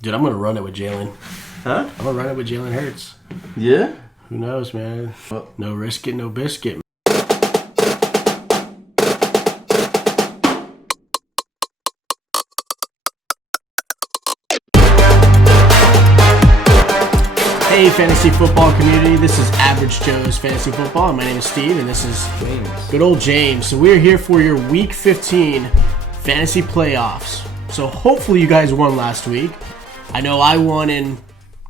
Dude, I'm going to run it with Jalen. Huh? I'm going to run it with Jalen Hurts. Yeah? Who knows, man? No risk it, no biscuit. Hey, fantasy football community. This is Average Joe's Fantasy Football. My name is Steve, and this is James. good old James. So we're here for your Week 15 fantasy playoffs. So hopefully you guys won last week. I know I won in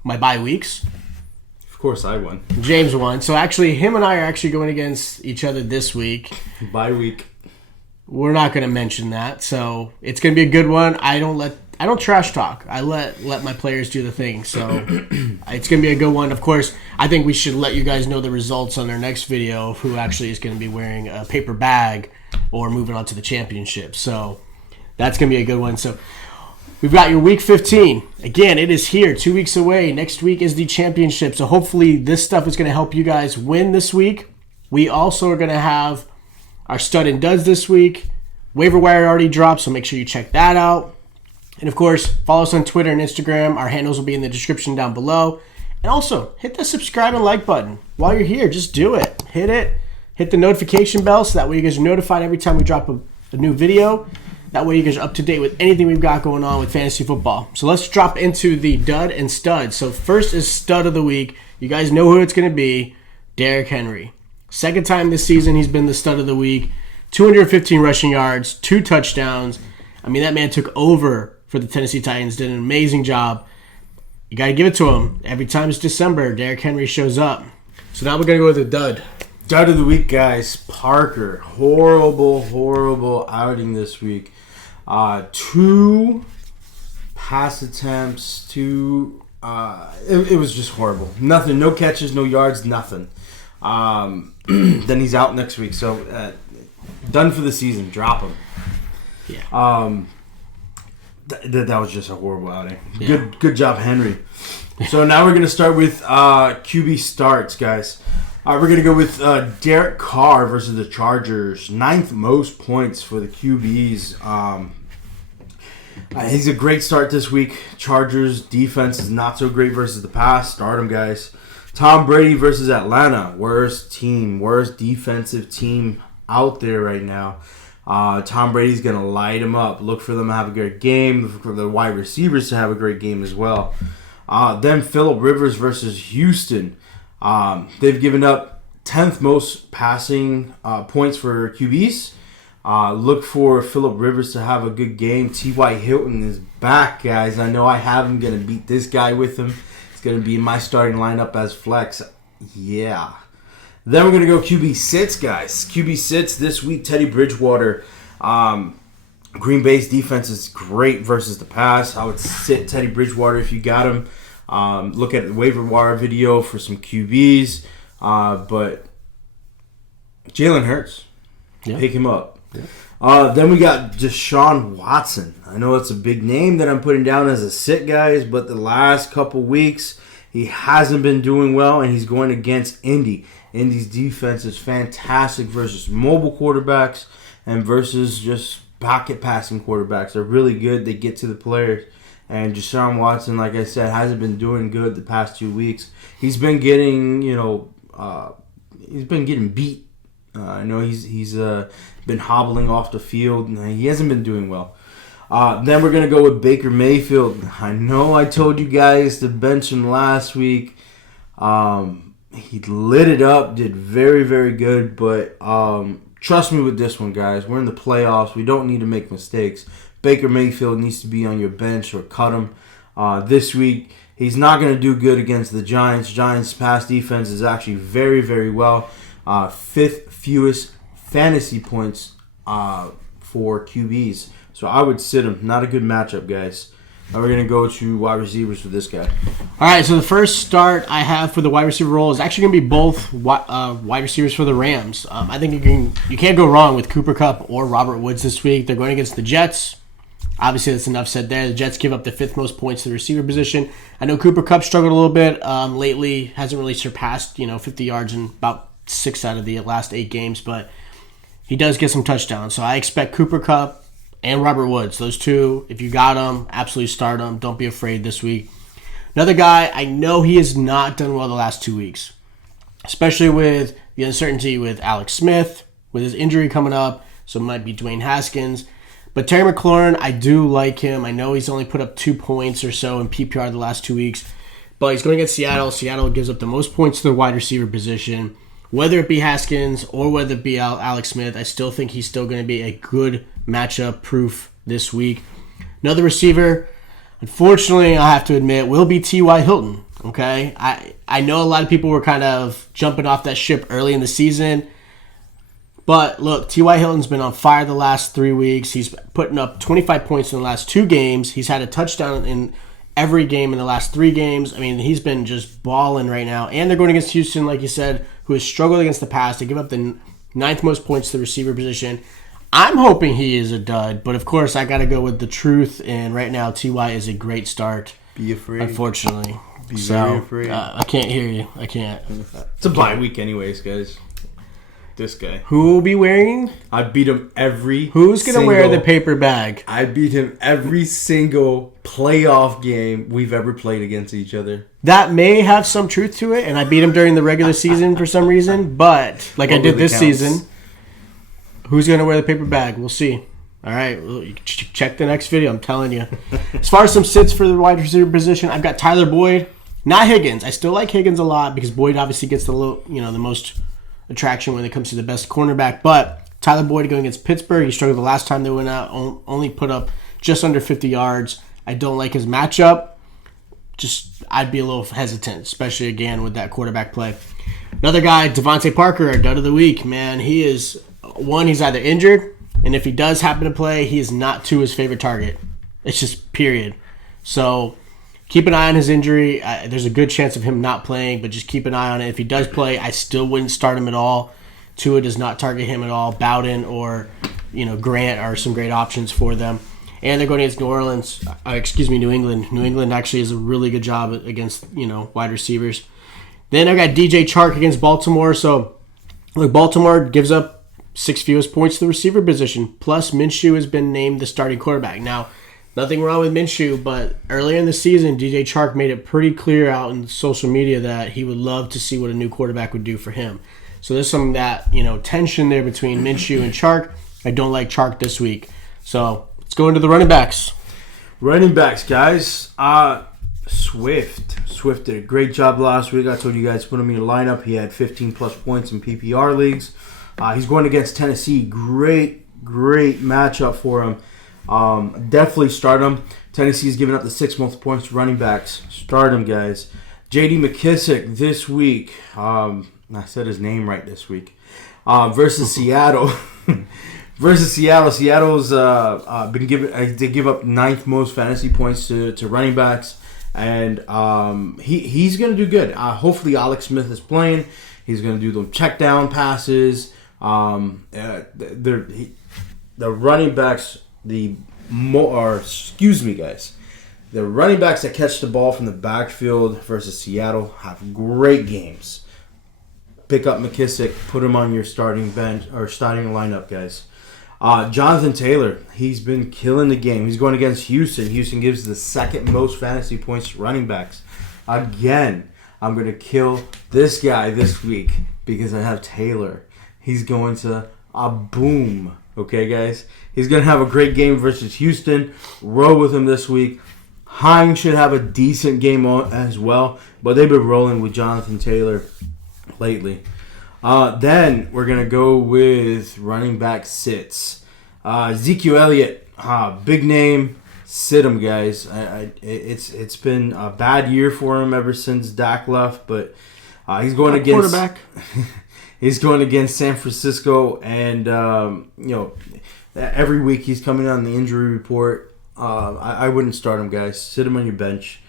my bye weeks. Of course I won. James won. So actually, him and I are actually going against each other this week. Bye week. We're not going to mention that. So it's going to be a good one. I don't trash talk. I let my players do the thing. So it's going to be a good one. Of course, I think we should let you guys know the results on our next video of who actually is going to be wearing a paper bag or moving on to the championship. So that's going to be a good one. So we've got your Week 15. Again, it is here, 2 weeks away. Next week is the championship. So hopefully this stuff is going to help you guys win this week. We also are going to have our stud and duds this week. Waiver wire already dropped, so make sure you check that out. And of course, follow us on Twitter and Instagram. Our handles will be in the description down below. And also, hit the subscribe and like button. While you're here, just do it. Hit it. Hit the notification bell so that way you guys are notified every time we drop a new video. That way you guys are up to date with anything we've got going on with fantasy football. So let's drop into the dud and stud. So first is stud of the week. You guys know who it's going to be. Derrick Henry. Second time this season he's been the stud of the week. 215 rushing yards, 2 touchdowns. I mean, that man took over for the Tennessee Titans, did an amazing job. You got to give it to him. Every time it's December, Derrick Henry shows up. So now we're going to go with the dud. Dud of the week, guys. Parker. Horrible outing this week. 2 pass attempts, it was just horrible. Nothing, no catches, no yards, nothing. Then he's out next week, so done for the season. Drop him. Yeah. That was just a horrible outing. Yeah. Good job, Henry. So now we're going to start with QB starts, guys. We're going to go with Derek Carr versus the Chargers. 9th most points for the QBs. He's a great start this week. Chargers defense is not so great versus the pass. Start him, guys. Tom Brady versus Atlanta. Worst defensive team out there right now. Tom Brady's going to light him up. Look for them to have a great game. Look for the wide receivers to have a great game as well. Then Phillip Rivers versus Houston. They've given up 10th most passing points for QBs. Look for Phillip Rivers to have a good game. T.Y. Hilton is back, guys. I know I have him. Going to beat this guy with him. It's going to be in my starting lineup as flex. Yeah. Then we're going to go QB sits, guys. QB sits this week, Teddy Bridgewater. Green Bay's defense is great versus the pass. I would sit Teddy Bridgewater if you got him. Look at the waiver wire video for some QBs. But Jalen Hurts, pick him up. Yeah. Then we got Deshaun Watson. I know it's a big name that I'm putting down as a sit, guys, but the last couple weeks he hasn't been doing well, and he's going against Indy. Indy's defense is fantastic versus mobile quarterbacks and versus just pocket passing quarterbacks. They're really good. They get to the players. And Deshaun Watson, like I said, hasn't been doing good the past 2 weeks. He's been getting, beat. I know he's been hobbling off the field. He hasn't been doing well. Then we're going to go with Baker Mayfield. I know I told you guys to bench him last week. He lit it up, did very, very good. But trust me with this one, guys. We're in the playoffs. We don't need to make mistakes. Baker Mayfield needs to be on your bench or cut him. This week, he's not going to do good against the Giants. Giants' pass defense is actually very, very well. 5th fewest fantasy points for QBs. So I would sit him. Not a good matchup, guys. Now we're going to go to wide receivers for this guy. All right, so the first start I have for the wide receiver role is actually going to be both wide receivers for the Rams. I think you can't go wrong with Cooper Kupp or Robert Woods this week. They're going against the Jets. Obviously, that's enough said there. The Jets give up the 5th most points to the receiver position. I know Cooper Kupp struggled a little bit lately. Hasn't really surpassed 50 yards in about 6 out of the last 8 games, but he does get some touchdowns. So I expect Cooper Kupp and Robert Woods. Those two, if you got them, absolutely start them. Don't be afraid this week. Another guy, I know he has not done well the last 2 weeks, especially with the uncertainty with Alex Smith, with his injury coming up, so it might be Dwayne Haskins. But Terry McLaurin, I do like him. I know he's only put up 2 points or so in PPR the last 2 weeks, but he's going against Seattle. Seattle gives up the most points to the wide receiver position. Whether it be Haskins or whether it be Alex Smith, I still think he's still going to be a good matchup proof this week. Another receiver, unfortunately, I have to admit, will be T.Y. Hilton. Okay, I know a lot of people were kind of jumping off that ship early in the season. But look, T.Y. Hilton's been on fire the last 3 weeks. He's putting up 25 points in the last 2 games. He's had a touchdown in every game in the last 3 games. I mean, he's been just balling right now. And they're going against Houston, like you said, who has struggled against the pass. They give up the 9th most points to the receiver position. I'm hoping he is a dud, but of course I got to go with the truth. And right now, T.Y. is a great start. Be afraid. Unfortunately. Be very afraid. I can't hear you. I can't. It's a bye week anyways, guys. This guy. Who will be wearing? I beat him Who's going to wear the paper bag? I beat him every single playoff game we've ever played against each other. That may have some truth to it, and I beat him during the regular season for some reason, but like I did this season, who's going to wear the paper bag? We'll see. All right, well, you check the next video, I'm telling you. As far as some sits for the wide receiver position, I've got Tyler Boyd, not Higgins. I still like Higgins a lot because Boyd obviously gets the most attraction when it comes to the best cornerback, but Tyler Boyd going against Pittsburgh, he struggled the last time they went out, only put up just under 50 yards. I don't like his matchup. I'd be a little hesitant, especially again with that quarterback play. Another guy, Devontae Parker, our dud of the week, man. He's either injured, and if he does happen to play, he is not his favorite target. It's just period. So keep an eye on his injury. There's a good chance of him not playing, but just keep an eye on it. If he does play, I still wouldn't start him at all. Tua does not target him at all. Bowden or Grant are some great options for them. And they're going against New England. New England actually is a really good job against wide receivers. Then I got DJ Chark against Baltimore. So look, Baltimore gives up 6 fewest points to the receiver position. Plus Minshew has been named the starting quarterback. Now, nothing wrong with Minshew, but earlier in the season, DJ Chark made it pretty clear out in social media that he would love to see what a new quarterback would do for him. So there's some of that, tension there between Minshew and Chark. I don't like Chark this week. So let's go into the running backs. Running backs, guys. Swift did a great job last week. I told you guys to put him in your lineup. He had 15-plus points in PPR leagues. He's going against Tennessee. Great matchup for him. Definitely start him. Tennessee's giving up the 6th most points to running backs. Start him, guys. J.D. McKissick this week. I said his name right this week. Versus Seattle. Seattle's been given. They give up 9th most fantasy points to running backs, and he's going to do good. Hopefully, Alex Smith is playing. He's going to do them check down passes. The running backs. The running backs that catch the ball from the backfield versus Seattle have great games. Pick up McKissick, put him on your starting bench or starting lineup, guys. Jonathan Taylor, he's been killing the game. He's going against Houston. Houston gives the 2nd most fantasy points to running backs. Again, I'm going to kill this guy this week because I have Taylor. He's going to boom. Okay, guys? He's going to have a great game versus Houston. Roll with him this week. Hines should have a decent game as well, but they've been rolling with Jonathan Taylor lately. Then we're going to go with running back sits. Ezekiel Elliott, big name. Sit him, guys. It's been a bad year for him ever since Dak left, but he's going against quarterback. He's going against San Francisco, and every week he's coming on the injury report. I wouldn't start him, guys. Sit him on your bench.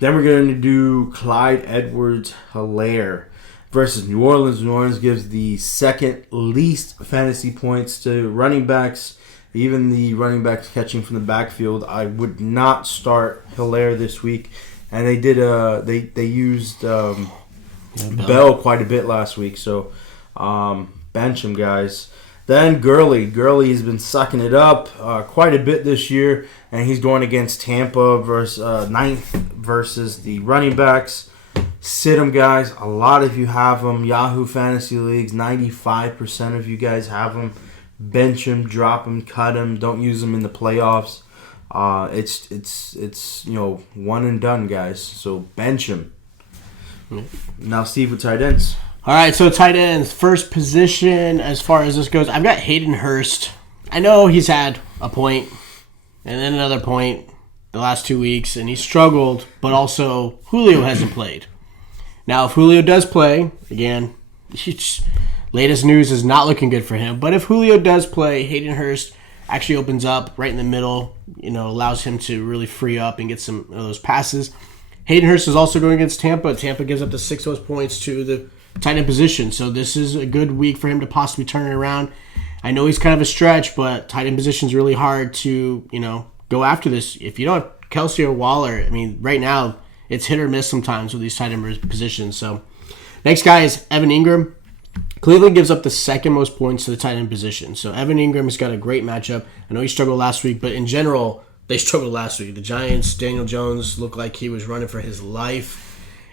Then we're going to do Clyde Edwards-Helaire versus New Orleans. New Orleans gives the 2nd least fantasy points to running backs. Even the running backs catching from the backfield. I would not start Helaire this week, and they did. They used Bell quite a bit last week, so bench him, guys. Then Gurley has been sucking it up quite a bit this year, and he's going against Tampa versus ninth versus the running backs. Sit him, guys. A lot of you have him. Yahoo Fantasy Leagues, 95% of you guys have him. Bench him, drop him, cut him. Don't use him in the playoffs. It's one and done, guys. So bench him. Now, Steve, with tight ends. All right, so tight ends, first position as far as this goes. I've got Hayden Hurst. I know he's had a point and then another point the last 2 weeks, and he struggled, but also Julio hasn't played. Now, if Julio does play, again, latest news is not looking good for him, but if Julio does play, Hayden Hurst actually opens up right in the middle, allows him to really free up and get some of those passes. Hayden Hurst is also going against Tampa. Tampa gives up the 6 most points to the tight end position, so this is a good week for him to possibly turn it around. I know he's kind of a stretch, but tight end position is really hard to, go after this. If you don't have Kelsey or Waller, right now it's hit or miss sometimes with these tight end positions. So next guy is Evan Ingram. Cleveland gives up the 2nd most points to the tight end position. So Evan Ingram has got a great matchup. I know he struggled last week, but in general, they struggled last week. The Giants, Daniel Jones looked like he was running for his life.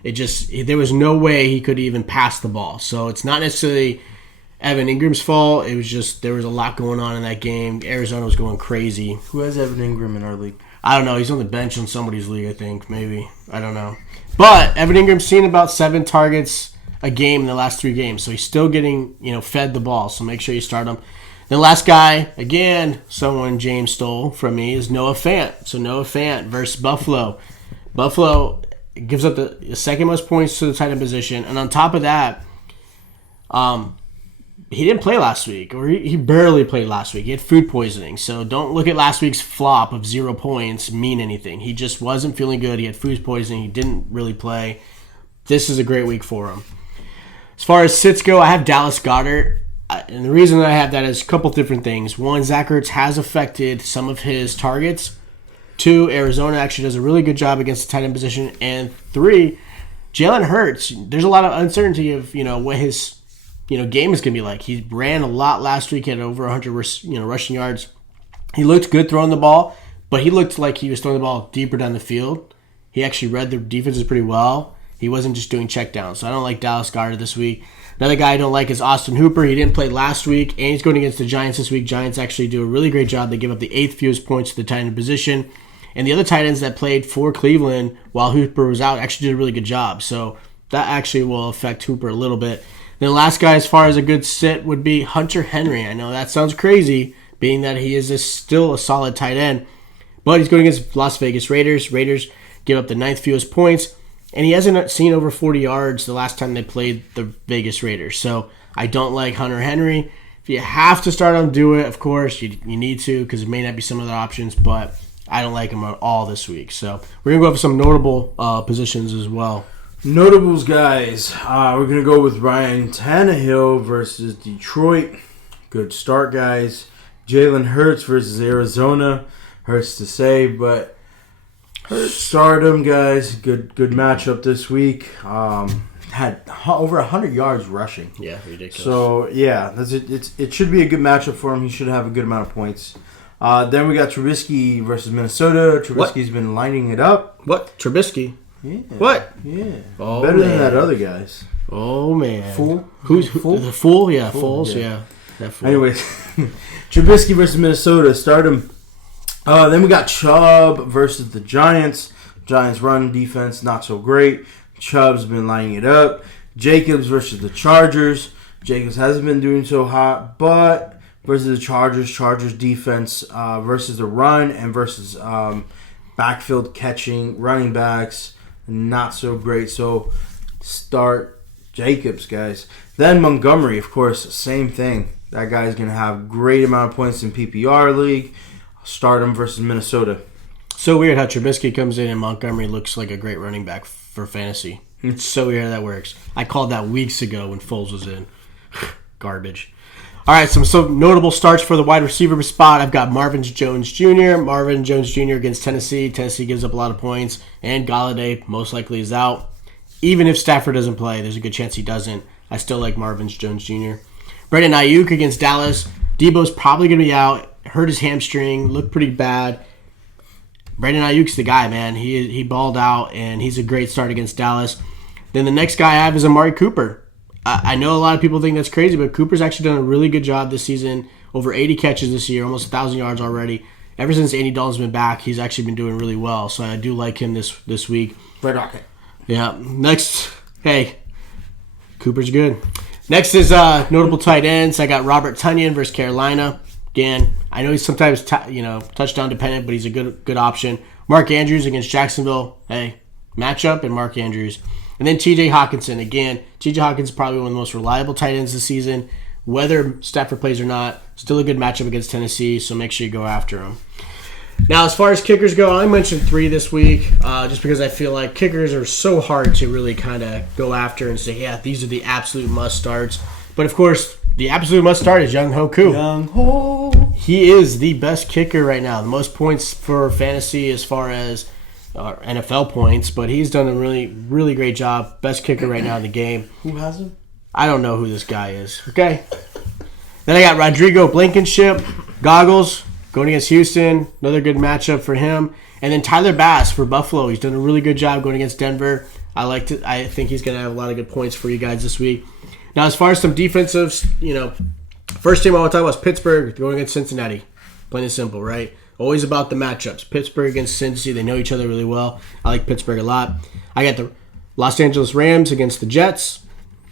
There was no way he could even pass the ball. So it's not necessarily Evan Ingram's fault. It was just there was a lot going on in that game. Arizona was going crazy. Who has Evan Ingram in our league? I don't know. He's on the bench in somebody's league, I think. Maybe. I don't know. But Evan Ingram's seen about 7 targets a game in the last 3 games. So he's still getting, fed the ball. So make sure you start him. The last guy, again, someone James stole from me, is Noah Fant. So Noah Fant versus Buffalo. Buffalo gives up the 2nd most points to the tight end position. And on top of that, he didn't play last week, or he barely played last week. He had food poisoning. So don't look at last week's flop of 0 points mean anything. He just wasn't feeling good. He had food poisoning. He didn't really play. This is a great week for him. As far as sits go, I have Dallas Goedert. And the reason I have that is a couple different things. One, Zach Ertz has affected some of his targets. 2, Arizona actually does a really good job against the tight end position. And 3, Jalen Hurts. There's a lot of uncertainty of what his game is going to be like. He ran a lot last week, had over 100 rushing yards. He looked good throwing the ball, but he looked like he was throwing the ball deeper down the field. He actually read the defenses pretty well. He wasn't just doing checkdowns. So I don't like Dallas Goedert this week. Another guy I don't like is Austin Hooper. He didn't play last week, and he's going against the Giants this week. Giants actually do a really great job. They give up the 8th fewest points to the tight end position. And the other tight ends that played for Cleveland while Hooper was out actually did a really good job. So that actually will affect Hooper a little bit. Then the last guy as far as a good sit would be Hunter Henry. I know that sounds crazy, being that he is still a solid tight end. But he's going against Las Vegas Raiders. Raiders give up the 9th fewest points. And he hasn't seen over 40 yards the last time they played the Vegas Raiders. So I don't like Hunter Henry. If you have to start him, do it. Of course, you need to, because there may not be some other options. But I don't like him at all this week. So we're going to go over some notable positions as well. Notables, guys. We're going to go with Ryan Tannehill versus Detroit. Good start, guys. Jalen Hurts versus Arizona. Hurts to say, but stardom, guys. Good matchup this week. Had over 100 yards rushing. Yeah, ridiculous. So, yeah, it should be a good matchup for him. He should have a good amount of points. Then we got Trubisky versus Minnesota. Trubisky's been lining it up. What? Trubisky? Yeah. What? Yeah. Oh, better than man. that other guys. Oh, man. Fool? Who's Fool? The Fool? Yeah, Fool, Foles. yeah. Yeah. That Fool. Anyways, Trubisky versus Minnesota. Start him. Then we got Chubb versus the Giants. Giants run defense, not so great. Chubb's been lining it up. Jacobs versus the Chargers. Jacobs hasn't been doing so hot, but versus the Chargers. Chargers defense versus the run and versus backfield catching running backs. Not so great. So start Jacobs, guys. Then Montgomery, of course, same thing. That guy's going to have great amount of points in PPR league. Start him versus Minnesota. So weird how Trubisky comes in and Montgomery looks like a great running back for fantasy. It's so weird how that works. I called that weeks ago when Foles was in. Garbage. All right, some notable starts for the wide receiver spot. I've got Marvin Jones Jr. Marvin Jones Jr. against Tennessee. Tennessee gives up a lot of points. And Galladay most likely is out. Even if Stafford doesn't play, there's a good chance he doesn't. I still like Marvin Jones Jr. Brandon Ayuk against Dallas. Debo's probably going to be out. Hurt his hamstring. Looked pretty bad. Brandon Ayuk's the guy, man. He balled out, and he's a great start against Dallas. Then the next guy I have is Amari Cooper. I know a lot of people think that's crazy, but Cooper's actually done a really good job this season. Over 80 catches this year, almost 1,000 yards already. Ever since Andy Dalton's been back, he's actually been doing really well. So I do like him this week. Red Rocket. Yeah. Next, hey, Cooper's good. Next is notable tight ends. I got Robert Tonyan versus Carolina. Again, I know he's sometimes touchdown dependent, but he's a good option. Mark Andrews against Jacksonville. Hey, matchup and Mark Andrews. And then T.J. Hawkinson. Again, T.J. Hawkins is probably one of the most reliable tight ends this season. Whether Stafford plays or not, still a good matchup against Tennessee, so make sure you go after him. Now, as far as kickers go, I mentioned 3 this week just because I feel like kickers are so hard to really kind of go after and say, yeah, these are the absolute must-starts. But, of course, the absolute must-start is Young Ho Koo. Young Ho. He is the best kicker right now. The most points for fantasy as far as NFL points, but he's done a really, really great job. Best kicker right now in the game. Who has him? I don't know who this guy is. Okay. Then I got Rodrigo Blankenship, Goggles, going against Houston. Another good matchup for him. And then Tyler Bass for Buffalo. He's done a really good job going against Denver. I think he's going to have a lot of good points for you guys this week. Now, as far as some defensives, first team I want to talk about is Pittsburgh going against Cincinnati. Plain and simple, right? Always about the matchups. Pittsburgh against Cincy. They know each other really well. I like Pittsburgh a lot. I got the Los Angeles Rams against the Jets.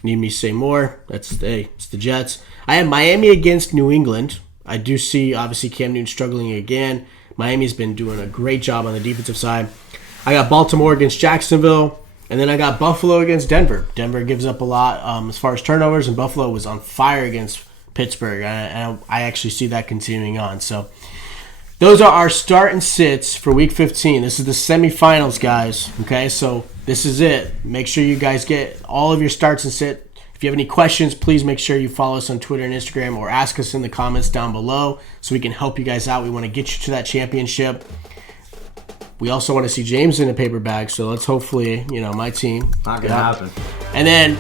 Need me to say more? It's the Jets. I have Miami against New England. I do see, obviously, Cam Newton struggling again. Miami's been doing a great job on the defensive side. I got Baltimore against Jacksonville. And then I got Buffalo against Denver. Denver gives up a lot as far as turnovers, and Buffalo was on fire against Pittsburgh. And I actually see that continuing on. So those are our start and sits for Week 15. This is the semifinals, guys. Okay, so this is it. Make sure you guys get all of your starts and sit. If you have any questions, please make sure you follow us on Twitter and Instagram or ask us in the comments down below so we can help you guys out. We want to get you to that championship. We also want to see James in a paper bag, so let's hopefully, my team. Not going to happen. And then,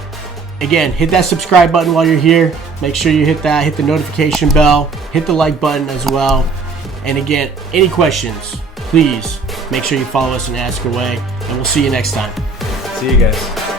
again, hit that subscribe button while you're here. Make sure you hit that. Hit the notification bell. Hit the like button as well. And again, any questions, please make sure you follow us and ask away. And we'll see you next time. See you guys.